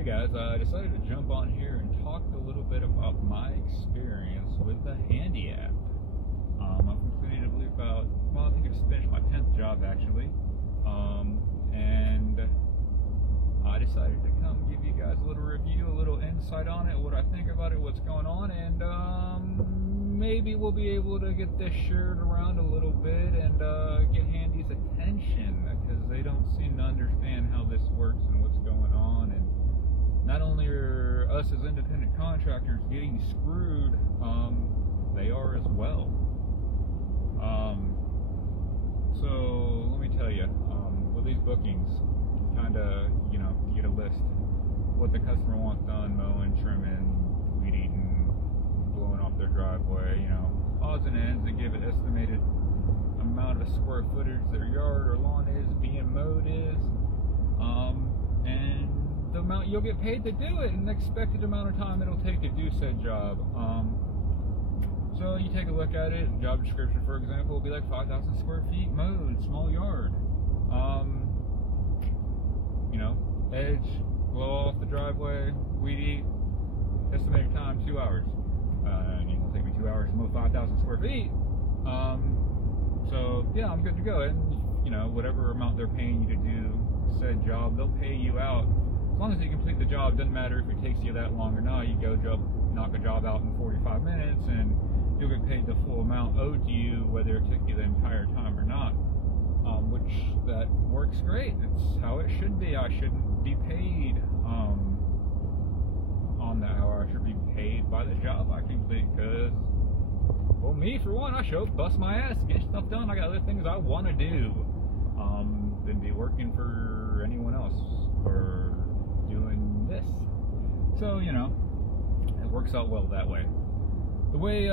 Hey guys, I decided to jump on here and talk a little bit about my experience with the Handy app. I've completed, I believe, I think I just finished my 10th job actually. And I decided to come give you guys a little review, a little insight on it, what I think about it, what's going on, and maybe we'll be able to get this shared around a little bit and get Handy's attention, because they don't seem to understand how this works and what's going on. And not only are us as independent contractors getting screwed, they are as well. So let me tell you, with these bookings, kind of, you get a list what the customer wants done: mowing, trimming, weed eating, blowing off their driveway, odds and ends. They give an estimated amount of square footage their yard or lawn is being mowed is, and the amount you'll get paid to do it, and the expected amount of time it'll take to do said job. So you take a look at it. Job description, for example, will be like 5,000 square feet mowed, small yard. Edge, blow off the driveway, weed eat, estimated time 2 hours. It'll take me 2 hours to mow 5,000 square feet. So yeah, I'm good to go. And whatever amount they're paying you to do said job, they'll pay you out. As long as you complete the job, doesn't matter if it takes you that long or not. You go knock a job out in 45 minutes and you'll get paid the full amount owed to you, whether it took you the entire time or not. Which that works great. It's how it should be. I shouldn't be paid on the hour. I should be paid by the job I complete, because, well, me for one, I show up, bust my ass, get stuff done. I got other things I want to do than be working for anyone else or doing this. So it works out well that way. The way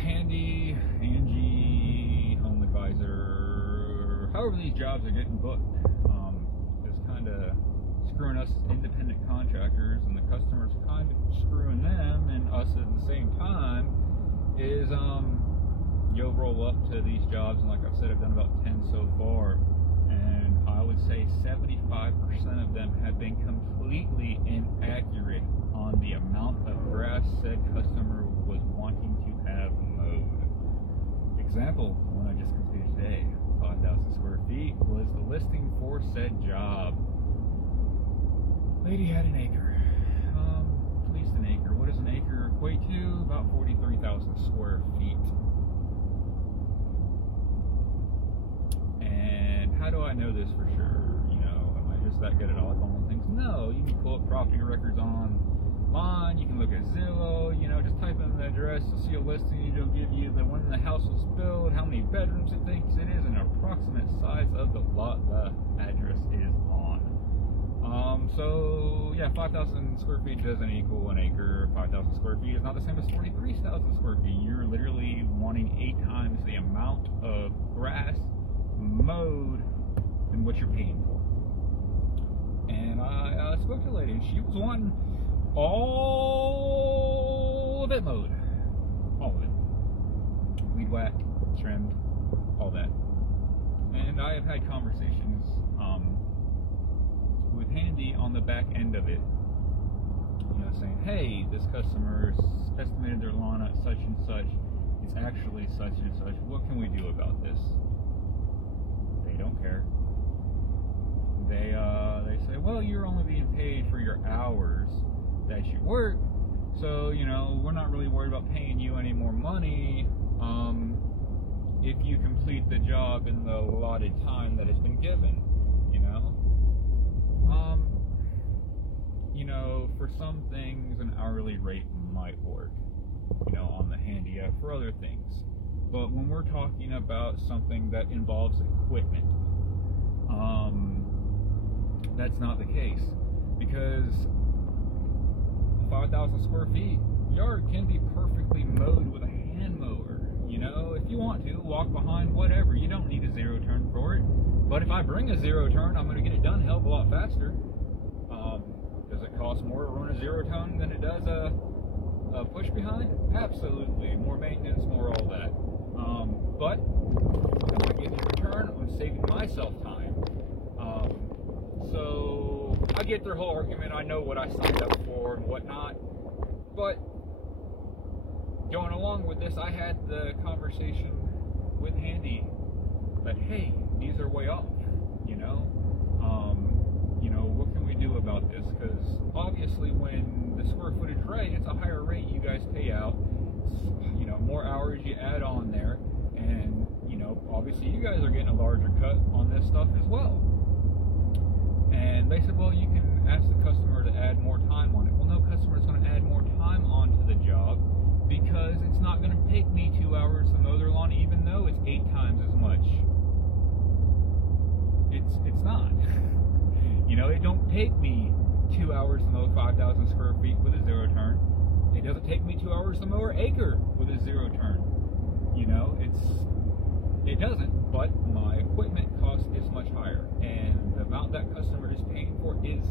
Handy, Angie, Home Advisor, however these jobs are getting booked, is kind of screwing us independent contractors, and the customers kind of screwing them and us at the same time, is you'll roll up to these jobs, and like I've said, I've done about 10 so far, and I would say 75% of them have been completely inaccurate on the amount of grass said customer was wanting to have mowed. Example, one I just completed today, 5,000 square feet, was the listing for said job. Lady had an acre, at least an acre. What does an acre equate to? About 43,000 square feet. And how do I know this for sure? Am I just that good at eyeballing things? No, you can pull up property records online, you can look at Zillow, just type in the address, you'll see a listing, it'll give you the when the house was built, how many bedrooms it thinks it is, and an approximate size of the lot the address is on. So yeah, 5,000 square feet doesn't equal an acre. 5,000 square feet is not the same as 43,000 square feet. You're literally wanting 8 times the amount of grass mowed than what you're paying for. And I spoke to a lady, and she was wanting all of it mowed. All of it. Weed whacked, trimmed, all that. And I have had conversations with Handy on the back end of it, saying, hey, this customer's estimated their lawn at such and such, it's actually such and such, what can we do about this? They don't care. They say, well, you're only being paid for your hours that you work, so we're not really worried about paying you any more money if you complete the job in the allotted time that has been given. For some things an hourly rate might work, on the Handy app for other things, but when we're talking about something that involves equipment, that's not the case, because 5,000 square feet yard can be perfectly mowed with a hand mower. If you want to, walk behind, whatever. You don't need a zero turn for it. But if I bring a zero turn, I'm going to get it done a hell of a lot faster. Does it cost more to run a zero turn than it does a push behind? Absolutely. More maintenance, more all that. But I'm not getting a return. I'm saving myself time. So I get their whole argument. I know what I signed up for and whatnot. But going along with this, I had the conversation with Handy that, hey, these are way off, you know? What can we do about this? Because obviously when the square footage rate, it's a higher rate you guys pay out. More hours you add on there, and obviously you guys are getting a larger cut on this stuff as well. And they said, well, you can ask the customer to add more time on it. Well, no customer is going to add more time onto the job because it's not going to take me 2 hours to mow their lawn, even though it's 8 times as much. It's not. It don't take me 2 hours to mow 5,000 square feet with a zero turn. It doesn't take me 2 hours to mow an acre with a zero turn. It doesn't, but my equipment cost is much higher, and the amount that customer is paying for is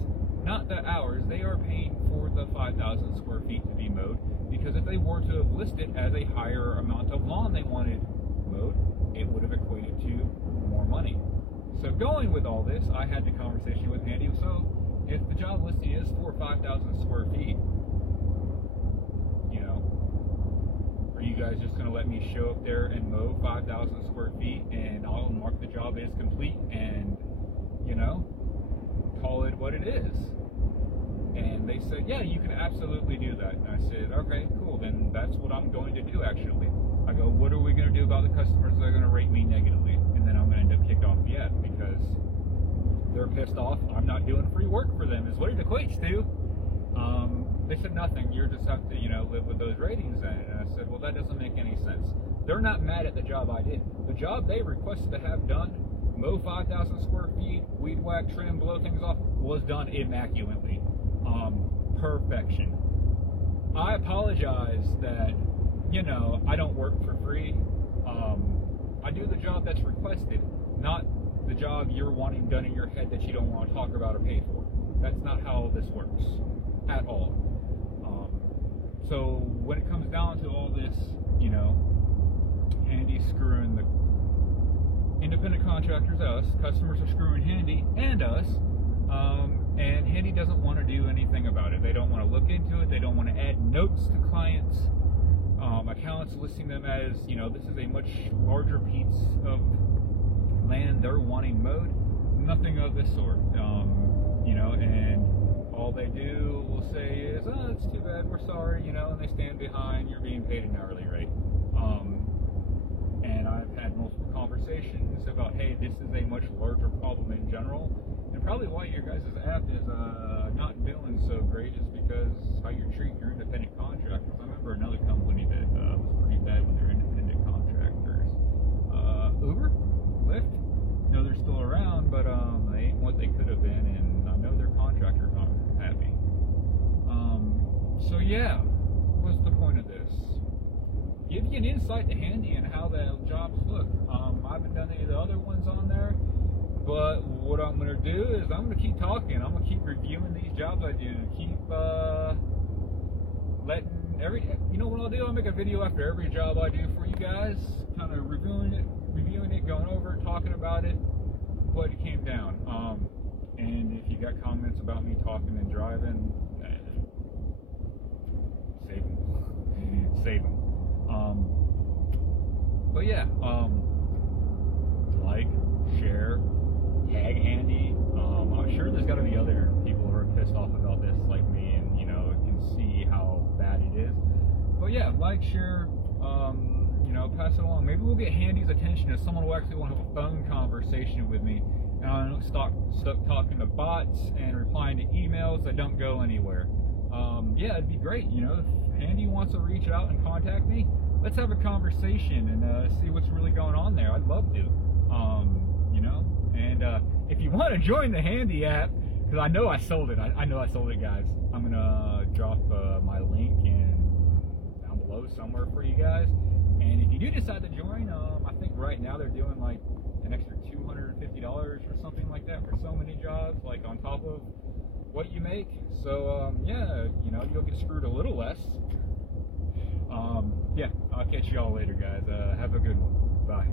not the hours. They are paying for the 5,000 square feet to be mowed, because if they were to have listed as a higher amount of lawn they wanted mowed, it would have equated to more money. So going with all this, I had the conversation with Handy. So if the job listing is for 5,000 square feet, are you guys just going to let me show up there and mow 5,000 square feet and I'll mark the job as complete and, call it what it is? And they said, yeah, you can absolutely do that. And I said, okay, cool, then that's what I'm going to do actually. I go, what are we going to do about the customers that are going to rate me negatively? And then I'm going to end up kicked off the app because they're pissed off I'm not doing free work for them is what it equates to. They said nothing, you just have to, live with those ratings then. And I said, well, that doesn't make any sense. They're not mad at the job I did. The job they requested to have done, mow 5,000 square feet, weed whack, trim, blow things off, was done immaculately. Perfection. I apologize that, I don't work for free. I do the job that's requested, not the job you're wanting done in your head that you don't want to talk about or pay for. That's not how this works at all. So when it comes down to all this, Handy screwing the independent contractors, us, customers are screwing Handy and us, and Handy doesn't want to do anything about it. They don't want to look into it. They don't want to add notes to clients' accounts listing them as, this is a much larger piece of land they're wanting mowed. Nothing of this sort, and all they do will say is, oh, it's too bad, we're sorry, and they stand behind, you're being paid an hourly rate. And I've had multiple conversations about, hey, this is a much larger problem in general, and probably why your guys' app is not doing so great is because how you treat your independent contractors. I remember another company that was pretty bad with their independent contractors. Uber? Lyft? No, they're still around, but they ain't what they could have been, and I know their contractors aren't happy. So yeah, what's the point of this? Give you an insight to Handy and how the jobs look. I haven't done any of the other ones on there, but what I'm going to do is I'm going to keep talking. I'm going to keep reviewing these jobs I do. Keep letting what I'll do? I'll make a video after every job I do for you guys, kind of reviewing it, going over it, talking about it, what it came down. And if you got comments about me talking and driving, save them. But yeah, like, share, tag Handy. I'm sure there's got to be other people who are pissed off about this like me, and can see how bad it is. But yeah, like, share, pass it along. Maybe we'll get Handy's attention if someone will actually want to have a phone conversation with me, and I don't stuck talking to bots and replying to emails that don't go anywhere. Yeah, it'd be great, if Handy wants to reach out and contact me, let's have a conversation and see what's really going on there. I'd love to, and if you want to join the Handy app, because I know I sold it, I know I sold it, guys. I'm gonna drop my link down below somewhere for you guys, and if you do decide to join, I think right now they're doing like an extra $250 or something like that for so many jobs, like on top of what you make. So yeah, you'll get screwed a little less. Yeah, I'll catch y'all later, guys. Have a good one. Bye.